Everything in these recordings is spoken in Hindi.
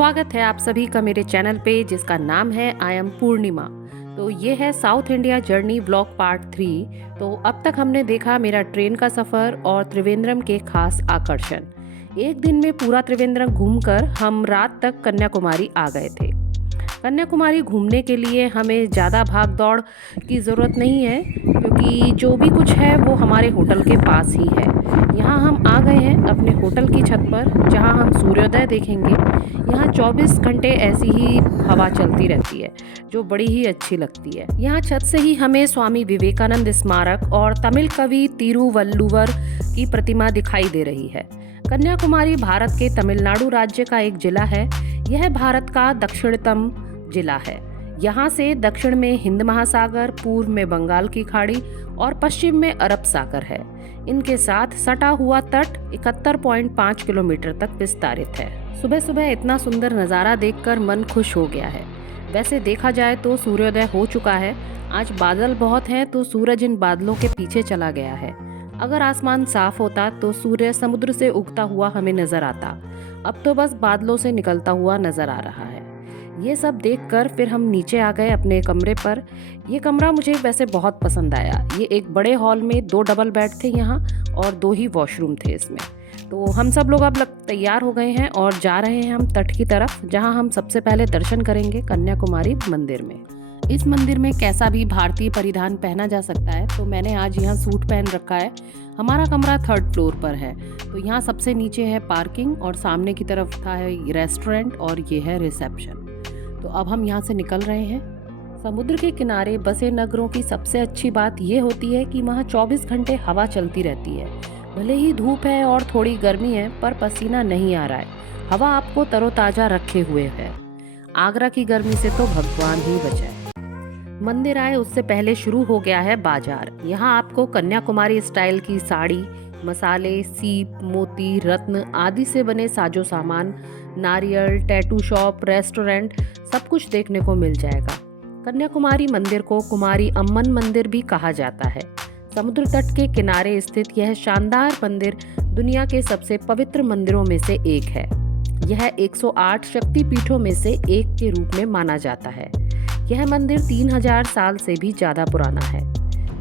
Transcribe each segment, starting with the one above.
स्वागत है आप सभी का मेरे चैनल पे जिसका नाम है आई एम पूर्णिमा। तो ये है south India journey vlog part 3। तो अब तक हमने देखा मेरा ट्रेन का सफ़र और त्रिवेंद्रम के खास आकर्षण। एक दिन में पूरा त्रिवेंद्रम घूमकर हम रात तक कन्याकुमारी आ गए थे। कन्याकुमारी घूमने के लिए हमें ज़्यादा भाग दौड़ की ज़रूरत नहीं है, क्योंकि जो भी कुछ है वो हमारे होटल के पास ही है। यहाँ हम आ गए हैं अपने होटल की छत पर, जहाँ हम सूर्योदय देखेंगे। यहाँ 24 घंटे ऐसी ही हवा चलती रहती है, जो बड़ी ही अच्छी लगती है। यहाँ छत से ही हमें स्वामी विवेकानंद स्मारक और तमिल कवि तिरुवल्लुवर की प्रतिमा दिखाई दे रही है। कन्याकुमारी भारत के तमिलनाडु राज्य का एक जिला है। यह भारत का दक्षिणतम जिला है। यहाँ से दक्षिण में हिंद महासागर, पूर्व में बंगाल की खाड़ी और पश्चिम में अरब सागर है। इनके साथ सटा हुआ तट 71.5 किलोमीटर तक विस्तारित है। सुबह सुबह इतना सुंदर नज़ारा देखकर मन खुश हो गया है। वैसे देखा जाए तो सूर्योदय हो चुका है। आज बादल बहुत हैं तो सूरज इन बादलों के पीछे चला गया है। अगर आसमान साफ होता तो सूर्य समुद्र से उगता हुआ हमें नजर आता। अब तो बस बादलों से निकलता हुआ नजर आ रहा है। ये सब देखकर फिर हम नीचे आ गए अपने कमरे पर। ये कमरा मुझे वैसे बहुत पसंद आया। ये एक बड़े हॉल में 2 डबल बेड थे यहाँ और 2 ही वॉशरूम थे इसमें। तो हम सब लोग अब तैयार हो गए हैं और जा रहे हैं हम तट की तरफ, जहाँ हम सबसे पहले दर्शन करेंगे कन्याकुमारी मंदिर में। इस मंदिर में कैसा भी भारतीय परिधान पहना जा सकता है, तो मैंने आज यहाँ सूट पहन रखा है। हमारा कमरा 3rd फ्लोर पर है। तो यहाँ सबसे नीचे है पार्किंग और सामने की तरफ था रेस्टोरेंट और ये है रिसेप्शन। तो अब हम यहाँ से निकल रहे हैं। समुद्र के किनारे बसे नगरों की सबसे अच्छी बात ये होती है कि वहाँ 24 घंटे हवा चलती रहती है। भले ही धूप है और थोड़ी गर्मी है, पर पसीना नहीं आ रहा है। हवा आपको तरोताज़ा रखे हुए है। आगरा की गर्मी से तो भगवान ही बचाए। मंदिर आए उससे पहले शुरू हो गया है बाजार। यहाँ आपको कन्याकुमारी स्टाइल की साड़ी, मसाले, सीप, मोती, रत्न आदि से बने साजो सामान, नारियल, टैटू शॉप, रेस्टोरेंट सब कुछ देखने को मिल जाएगा। कन्याकुमारी मंदिर को कुमारी अम्मन मंदिर भी कहा जाता है। समुद्र तट के किनारे स्थित यह शानदार मंदिर दुनिया के सबसे पवित्र मंदिरों में से एक है। यह 108 शक्तिपीठों में से एक के रूप में माना जाता है। यह मंदिर 3000 साल से भी ज़्यादा पुराना है।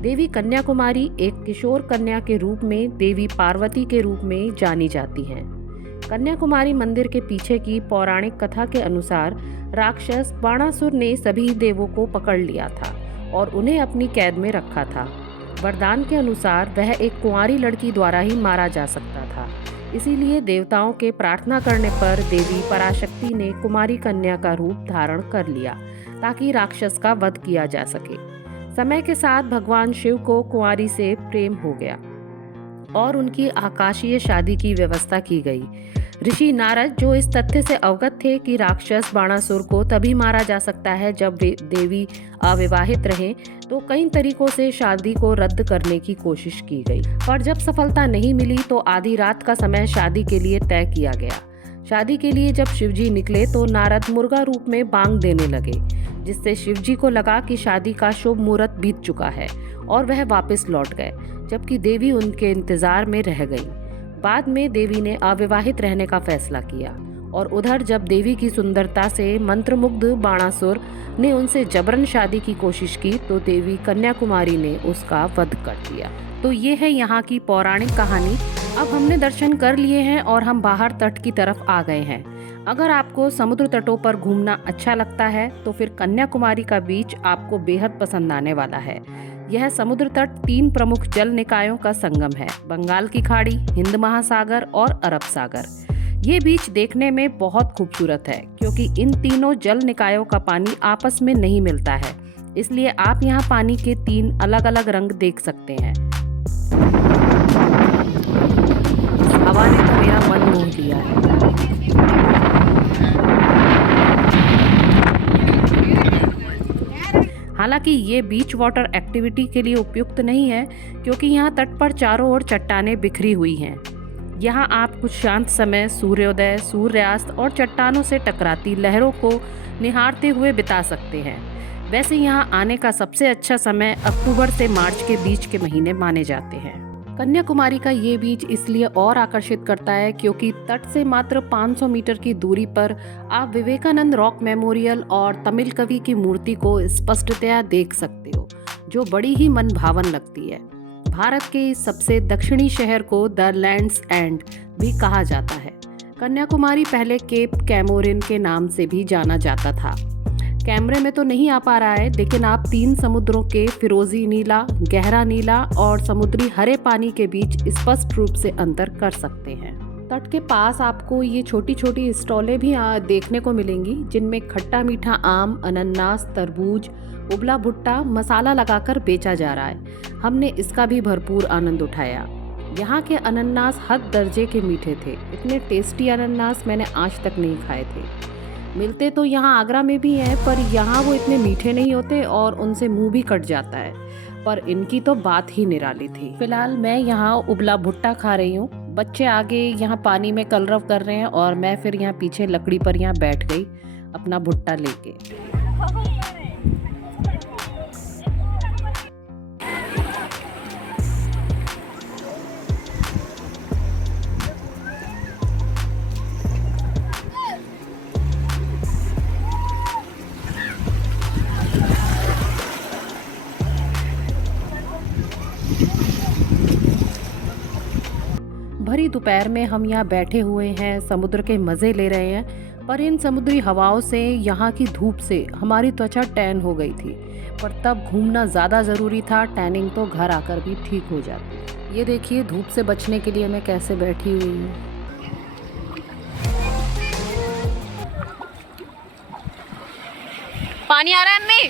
देवी कन्याकुमारी एक किशोर कन्या के रूप में देवी पार्वती के रूप में जानी जाती हैं। कन्याकुमारी मंदिर के पीछे की पौराणिक कथा के अनुसार राक्षस बाणासुर ने सभी देवों को पकड़ लिया था और उन्हें अपनी कैद में रखा था। वरदान के अनुसार वह एक कुंवारी लड़की द्वारा ही मारा जा सकता था। इसीलिए देवताओं के प्रार्थना करने पर देवी पराशक्ति ने कुमारी कन्या का रूप धारण कर लिया, ताकि राक्षस का वध किया जा सके। समय के साथ भगवान शिव को कुंवारी से प्रेम हो गया और उनकी आकाशीय शादी की व्यवस्था की गई। ऋषि नारद, जो इस तथ्य से अवगत थे कि राक्षस बाणासुर को तभी मारा जा सकता है जब देवी अविवाहित रहें, तो कई तरीकों से शादी को रद्द करने की कोशिश की गई। पर जब सफलता नहीं मिली तो आधी रात का समय शादी के लिए तय किया गया। शादी के लिए जब शिवजी निकले तो नारद मुर्गा रूप में बांग देने लगे, जिससे शिवजी को लगा कि शादी का शुभ मुहूर्त बीत चुका है और वह वापस लौट गए, जबकि देवी उनके इंतजार में रह गई। बाद में देवी ने अविवाहित रहने का फैसला किया और उधर जब देवी की सुंदरता से मंत्रमुग्ध बाणासुर ने उनसे जबरन शादी की कोशिश की तो देवी कन्याकुमारी ने उसका वध कर दिया। तो ये है यहाँ की पौराणिक कहानी। अब हमने दर्शन कर लिए हैं और हम बाहर तट की तरफ आ गए हैं। अगर आपको समुद्र तटों पर घूमना अच्छा लगता है तो फिर कन्याकुमारी का बीच आपको बेहद पसंद आने वाला है। यह समुद्र तट 3 प्रमुख जल निकायों का संगम है: बंगाल की खाड़ी, हिंद महासागर और अरब सागर। ये बीच देखने में बहुत खूबसूरत है, क्योंकि इन तीनों जल निकायों का पानी आपस में नहीं मिलता है। इसलिए आप यहाँ पानी के 3 अलग अलग रंग देख सकते हैं। हवा ने तो मेरा मन मोह लिया है। हालांकि ये बीच वाटर एक्टिविटी के लिए उपयुक्त नहीं है, क्योंकि यहाँ तट पर चारों ओर चट्टानें बिखरी हुई हैं। यहाँ आप कुछ शांत समय सूर्योदय, सूर्यास्त और चट्टानों से टकराती लहरों को निहारते हुए बिता सकते हैं। वैसे यहाँ आने का सबसे अच्छा समय अक्टूबर से मार्च के बीच के महीने माने जाते हैं। कन्याकुमारी का ये बीच इसलिए और आकर्षित करता है क्योंकि तट से मात्र 500 मीटर की दूरी पर आप विवेकानंद रॉक मेमोरियल और तमिल कवि की मूर्ति को स्पष्टतया देख सकते हो, जो बड़ी ही मनभावन लगती है। भारत के इस सबसे दक्षिणी शहर को द लैंड्स एंड भी कहा जाता है। कन्याकुमारी पहले केप कैमोरिन के नाम से भी जाना जाता था। कैमरे में तो नहीं आ पा रहा है, लेकिन आप 3 समुद्रों के फिरोजी नीला, गहरा नीला और समुद्री हरे पानी के बीच स्पष्ट रूप से अंतर कर सकते हैं। तट के पास आपको ये छोटी छोटी स्टॉलें भी देखने को मिलेंगी, जिनमें खट्टा मीठा आम, अनन्नास, तरबूज, उबला भुट्टा मसाला लगाकर बेचा जा रहा है। हमने इसका भी भरपूर आनंद उठाया। यहाँ के अनन्नास हद दर्जे के मीठे थे। इतने टेस्टी अनन्नास मैंने आज तक नहीं खाए थे। मिलते तो यहाँ आगरा में भी हैं, पर यहाँ वो इतने मीठे नहीं होते और उनसे मुंह भी कट जाता है, पर इनकी तो बात ही निराली थी। फिलहाल मैं यहाँ उबला भुट्टा खा रही हूँ। बच्चे आगे यहाँ पानी में कलरव कर रहे हैं और मैं फिर यहाँ पीछे लकड़ी पर यहाँ बैठ गई अपना भुट्टा लेके। भरी दोपहर में हम यहाँ बैठे हुए हैं, समुद्र के मज़े ले रहे हैं, पर इन समुद्री हवाओं से, यहाँ की धूप से हमारी त्वचा टैन हो गई थी। पर तब घूमना ज़्यादा ज़रूरी था, टैनिंग तो घर आकर भी ठीक हो जाती। ये देखिए धूप से बचने के लिए मैं कैसे बैठी हुई हूँ। पानी आ रहा है अम्मी।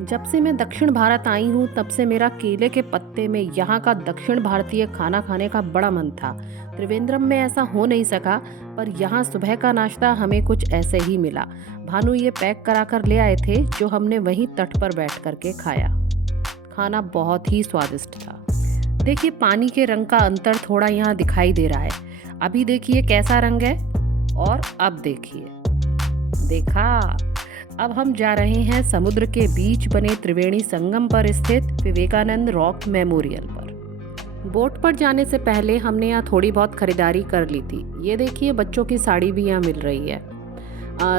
जब से मैं दक्षिण भारत आई हूँ, तब से मेरा केले के पत्ते में यहाँ का दक्षिण भारतीय खाना खाने का बड़ा मन था। त्रिवेंद्रम में ऐसा हो नहीं सका, पर यहाँ सुबह का नाश्ता हमें कुछ ऐसे ही मिला। भानु ये पैक करा कर ले आए थे, जो हमने वहीं तट पर बैठ करके खाया। खाना बहुत ही स्वादिष्ट था। देखिए पानी के रंग का अंतर थोड़ा यहाँ दिखाई दे रहा है। अभी देखिए कैसा रंग है, और अब देखिए, देखा। अब हम जा रहे हैं समुद्र के बीच बने त्रिवेणी संगम पर स्थित विवेकानंद रॉक मेमोरियल पर। बोट पर जाने से पहले हमने यहाँ थोड़ी बहुत खरीदारी कर ली थी। ये देखिए बच्चों की साड़ी भी यहाँ मिल रही है।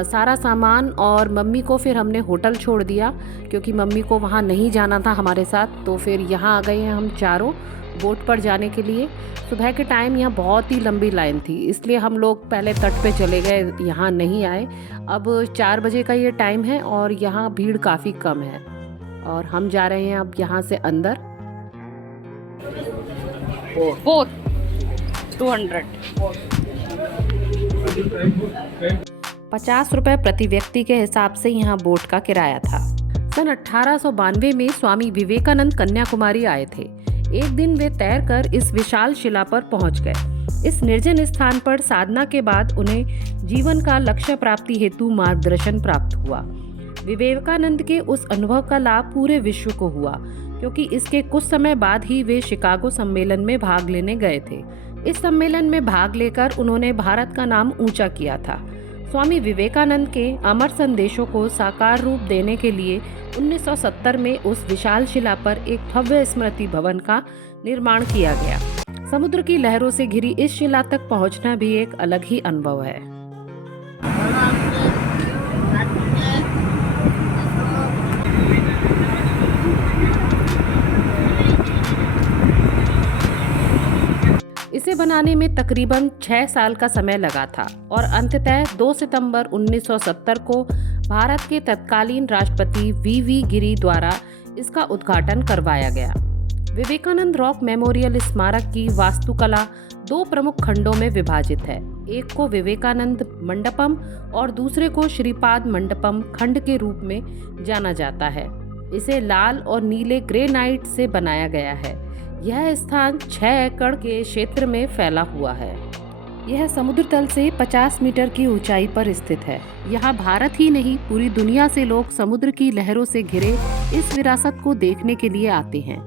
सारा सामान, और मम्मी को फिर हमने होटल छोड़ दिया क्योंकि मम्मी को वहाँ नहीं जाना था हमारे साथ। तो फिर यहाँ आ गए हैं हम चारों बोट पर जाने के लिए। सुबह के टाइम यहाँ बहुत ही लंबी लाइन थी, इसलिए हम लोग पहले तट पे चले गए, यहाँ नहीं आए। अब 4 बजे का ये टाइम है और यहाँ भीड़ काफ़ी कम है, और हम जा रहे हैं अब यहाँ से अंदर। 200 50 रुपये प्रति व्यक्ति के हिसाब से यहाँ बोट का किराया था। सन 1892 में स्वामी विवेकानंद कन्याकुमारी आए थे। एक दिन वे तैरकर इस विशाल शिला पर पहुंच गए। इस निर्जन स्थान पर साधना के बाद उन्हें जीवन का लक्ष्य प्राप्ति हेतु मार्गदर्शन प्राप्त हुआ। विवेकानंद के उस अनुभव का लाभ पूरे विश्व को हुआ, क्योंकि इसके कुछ समय बाद ही वे शिकागो सम्मेलन में भाग लेने गए थे। इस सम्मेलन में भाग लेकर उन्होंने भारत का नाम ऊंचा किया था। स्वामी विवेकानंद के अमर संदेशों को साकार रूप देने के लिए 1970 में उस विशाल शिला पर एक भव्य स्मृति भवन का निर्माण किया गया। समुद्र की लहरों से घिरी इस शिला तक पहुंचना भी एक अलग ही अनुभव है। इसे बनाने में तकरीबन 6 साल का समय लगा था, और अंततः 2 सितंबर 1970 को भारत के तत्कालीन राष्ट्रपति वी गिरी द्वारा इसका उद्घाटन करवाया गया। विवेकानंद रॉक मेमोरियल स्मारक की वास्तुकला 2 प्रमुख खंडों में विभाजित है। एक को विवेकानंद मंडपम और दूसरे को श्रीपाद मंडपम खंड के रूप में जाना जाता है। इसे लाल और नीले ग्रेनाइट से बनाया गया है। यह स्थान 6 एकड़ के क्षेत्र में फैला हुआ है। यह समुद्र तल से 50 मीटर की ऊंचाई पर स्थित है। यहाँ भारत ही नहीं, पूरी दुनिया से लोग समुद्र की लहरों से घिरे इस विरासत को देखने के लिए आते हैं।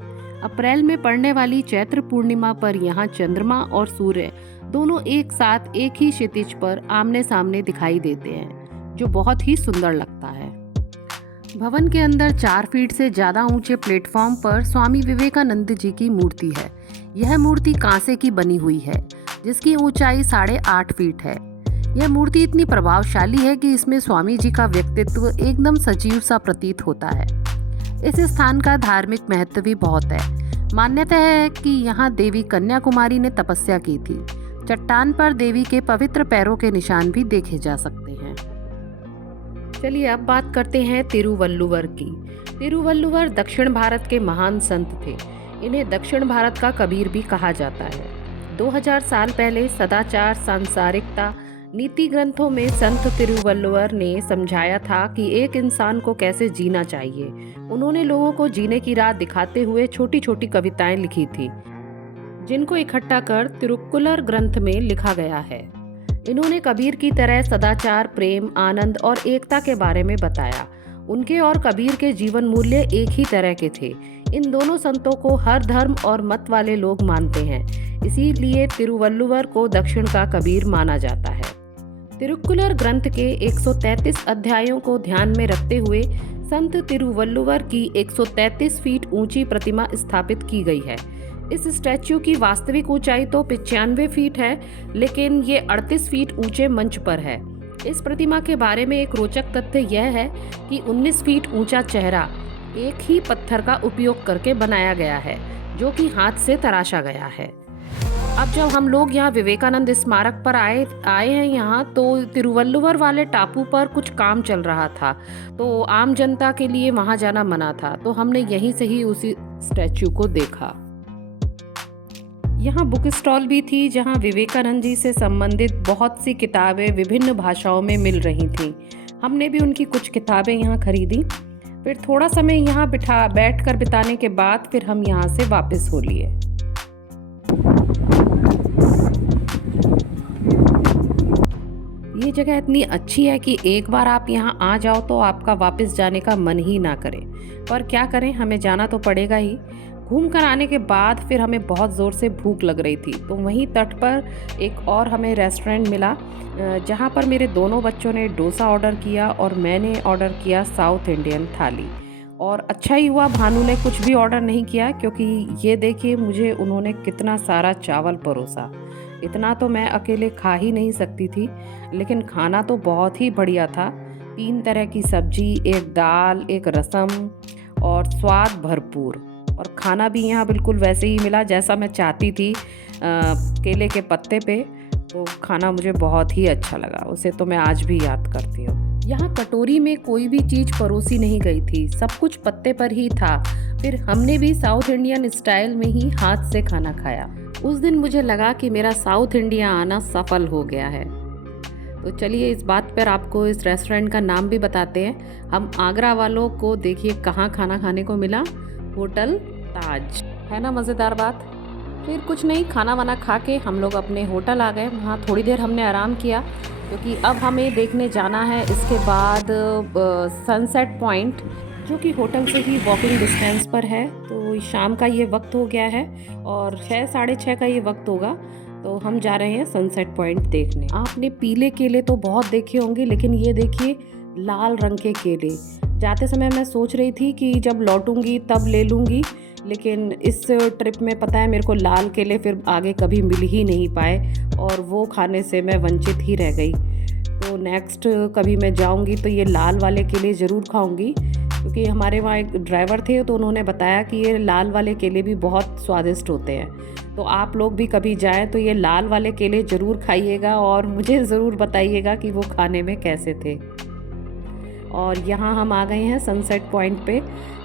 अप्रैल में पड़ने वाली चैत्र पूर्णिमा पर यहाँ चंद्रमा और सूर्य दोनों एक साथ एक ही क्षितिज पर आमने सामने दिखाई देते हैं, जो बहुत ही सुंदर लगता है। भवन के अंदर 4 फीट से ज़्यादा ऊंचे प्लेटफॉर्म पर स्वामी विवेकानंद जी की मूर्ति है। यह मूर्ति कांसे की बनी हुई है, जिसकी ऊंचाई 8.5 फीट है। यह मूर्ति इतनी प्रभावशाली है कि इसमें स्वामी जी का व्यक्तित्व एकदम सजीव सा प्रतीत होता है। इस स्थान का धार्मिक महत्व भी बहुत है। मान्यता है कि यहाँ देवी कन्याकुमारी ने तपस्या की थी। चट्टान पर देवी के पवित्र पैरों के निशान भी देखे जा सकते हैं। चलिए अब बात करते हैं तिरुवल्लुवर की। तिरुवल्लुवर दक्षिण भारत के महान संत थे। इन्हें दक्षिण भारत का कबीर भी कहा जाता है। 2000 साल पहले सदाचार, सांसारिकता, नीति ग्रंथों में संत तिरुवल्लुवर ने समझाया था कि एक इंसान को कैसे जीना चाहिए। उन्होंने लोगों को जीने की राह दिखाते हुए छोटी छोटी कविताएं लिखी थी, जिनको इकट्ठा कर तिरुक्कुलर ग्रंथ में लिखा गया है। इन्होंने कबीर की तरह सदाचार, प्रेम, आनंद और एकता के बारे में बताया। उनके और कबीर के जीवन मूल्य एक ही तरह के थे। इन दोनों संतों को हर धर्म और मत वाले लोग मानते हैं, इसीलिए तिरुवल्लुवर को दक्षिण का कबीर माना जाता है। तिरुक्कुलर ग्रंथ के 133 अध्यायों को ध्यान में रखते हुए संत तिरुवल्लुवर की 133 फीट ऊंची प्रतिमा स्थापित की गई है। इस स्टैच्यू की वास्तविक ऊंचाई तो 95 फीट है, लेकिन ये 38 फीट ऊंचे मंच पर है। इस प्रतिमा के बारे में एक रोचक तथ्य यह है कि 19 फीट ऊंचा चेहरा एक ही पत्थर का उपयोग करके बनाया गया है, जो कि हाथ से तराशा गया है। अब जब हम लोग यहाँ विवेकानंद स्मारक पर आए हैं यहाँ, तो तिरुवल्लुवर वाले टापू पर कुछ काम चल रहा था, तो आम जनता के लिए वहाँ जाना मना था, तो हमने यहीं से ही उसी स्टैच्यू को देखा। यहाँ बुक स्टॉल भी थी, जहाँ विवेकानंद जी से संबंधित बहुत सी किताबें विभिन्न भाषाओं में मिल रही थीं। हमने भी उनकी कुछ किताबें यहाँ खरीदी। फिर थोड़ा समय यहाँ बैठकर बिताने के बाद फिर हम यहाँ से वापस हो लिए। ये जगह इतनी अच्छी है कि एक बार आप यहाँ आ जाओ तो आपका वापस जाने का मन ही ना करे, पर क्या करें, हमें जाना तो पड़ेगा ही। घूम कर आने के बाद फिर हमें बहुत ज़ोर से भूख लग रही थी, तो वहीं तट पर एक और हमें रेस्टोरेंट मिला, जहाँ पर मेरे दोनों बच्चों ने डोसा ऑर्डर किया और मैंने ऑर्डर किया साउथ इंडियन थाली। और अच्छा ही हुआ भानु ने कुछ भी ऑर्डर नहीं किया, क्योंकि ये देखिए मुझे उन्होंने कितना सारा चावल परोसा। इतना तो मैं अकेले खा ही नहीं सकती थी, लेकिन खाना तो बहुत ही बढ़िया था। 3 तरह की सब्जी, एक दाल, एक रसम और स्वाद भरपूर। और खाना भी यहाँ बिल्कुल वैसे ही मिला जैसा मैं चाहती थी, केले के पत्ते पे। तो खाना मुझे बहुत ही अच्छा लगा, उसे तो मैं आज भी याद करती हूँ। यहाँ कटोरी में कोई भी चीज़ परोसी नहीं गई थी, सब कुछ पत्ते पर ही था। फिर हमने भी साउथ इंडियन स्टाइल में ही हाथ से खाना खाया। उस दिन मुझे लगा कि मेरा साउथ इंडिया आना सफल हो गया है। तो चलिए इस बात पर आपको इस रेस्टोरेंट का नाम भी बताते हैं। हम आगरा वालों को देखिए कहाँ खाना खाने को मिला, होटल ताज। है ना मज़ेदार बात। फिर कुछ नहीं, खाना वाना खा के हम लोग अपने होटल आ गए। वहाँ थोड़ी देर हमने आराम किया, क्योंकि अब हमें देखने जाना है इसके बाद सनसेट पॉइंट, जो कि होटल से ही वॉकिंग डिस्टेंस पर है। तो शाम का ये वक्त हो गया है और 6, 6:30 का ये वक्त होगा, तो हम जा रहे हैं सनसेट पॉइंट देखने। आपने पीले केले तो बहुत देखे होंगे, लेकिन ये देखिए लाल रंग के केले। जाते समय मैं सोच रही थी कि जब लौटूंगी तब ले लूँगी, लेकिन इस ट्रिप में पता है मेरे को लाल केले फिर आगे कभी मिल ही नहीं पाए, और वो खाने से मैं वंचित ही रह गई। तो नेक्स्ट कभी मैं जाऊंगी तो ये लाल वाले केले ज़रूर खाऊंगी, क्योंकि हमारे वहाँ एक ड्राइवर थे तो उन्होंने बताया कि ये लाल वाले केले भी बहुत स्वादिष्ट होते हैं। तो आप लोग भी कभी जाएं तो ये लाल वाले केले ज़रूर खाइएगा और मुझे ज़रूर बताइएगा कि वो खाने में कैसे थे। और यहाँ हम आ गए हैं सनसेट पॉइंट पे,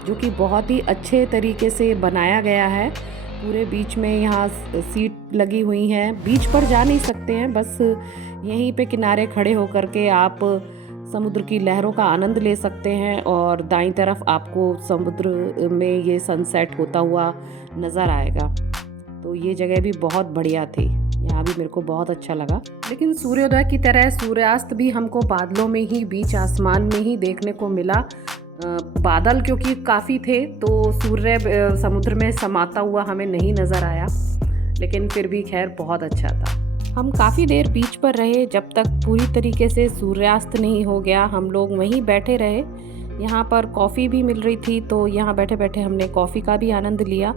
जो कि बहुत ही अच्छे तरीके से बनाया गया है। पूरे बीच में यहाँ सीट लगी हुई हैं। बीच पर जा नहीं सकते हैं, बस यहीं पे किनारे खड़े होकर के आप समुद्र की लहरों का आनंद ले सकते हैं, और दाईं तरफ आपको समुद्र में ये सनसेट होता हुआ नज़र आएगा। तो ये जगह भी बहुत बढ़िया थी, यहाँ भी मेरे को बहुत अच्छा लगा। लेकिन सूर्योदय की तरह सूर्यास्त भी हमको बादलों में ही, बीच आसमान में ही देखने को मिला। बादल क्योंकि काफ़ी थे तो सूर्य समुद्र में समाता हुआ हमें नहीं नज़र आया, लेकिन फिर भी खैर बहुत अच्छा था। हम काफ़ी देर बीच पर रहे, जब तक पूरी तरीके से सूर्यास्त नहीं हो गया। हम लोग वहीं बैठे रहे। यहाँ पर कॉफ़ी भी मिल रही थी, तो यहाँ बैठे बैठे हमने कॉफ़ी का भी आनंद लिया।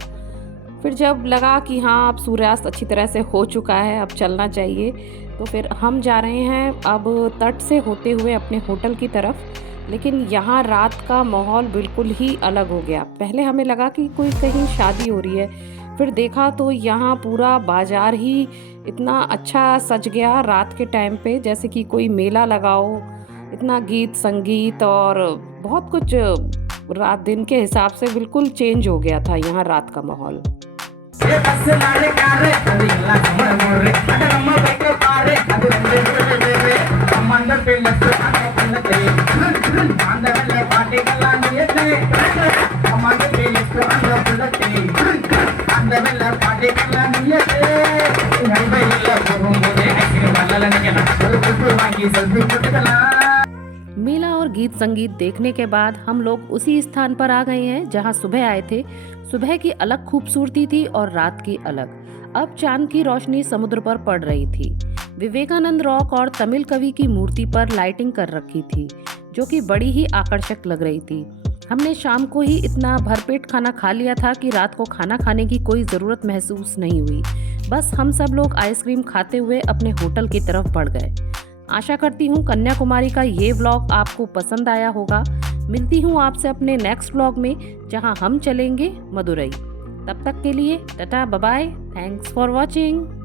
फिर जब लगा कि हाँ अब सूर्यास्त अच्छी तरह से हो चुका है, अब चलना चाहिए, तो फिर हम जा रहे हैं अब तट से होते हुए अपने होटल की तरफ। लेकिन यहाँ रात का माहौल बिल्कुल ही अलग हो गया। पहले हमें लगा कि कोई कहीं शादी हो रही है, फिर देखा तो यहाँ पूरा बाज़ार ही इतना अच्छा सज गया रात के टाइम पे, जैसे कि कोई मेला लगा हो। इतना गीत संगीत और बहुत कुछ रात दिन के हिसाब से बिल्कुल चेंज हो गया था यहाँ रात का माहौल। मेला और गीत संगीत देखने के बाद हम लोग उसी स्थान पर आ गए हैं जहां सुबह आए थे। सुबह की अलग खूबसूरती थी और रात की अलग। अब चांद की रोशनी समुद्र पर पड़ रही थी। विवेकानंद रॉक और तमिल कवि की मूर्ति पर लाइटिंग कर रखी थी, जो कि बड़ी ही आकर्षक लग रही थी। हमने शाम को ही इतना भरपेट खाना खा लिया था कि रात को खाना खाने की कोई ज़रूरत महसूस नहीं हुई। बस हम सब लोग आइसक्रीम खाते हुए अपने होटल की तरफ बढ़ गए। आशा करती हूँ कन्याकुमारी का ये व्लॉग आपको पसंद आया होगा। मिलती हूँ आपसे अपने नेक्स्ट व्लॉग में, जहाँ हम चलेंगे मदुरई। तब तक के लिए tata bye bye. Thanks for watching.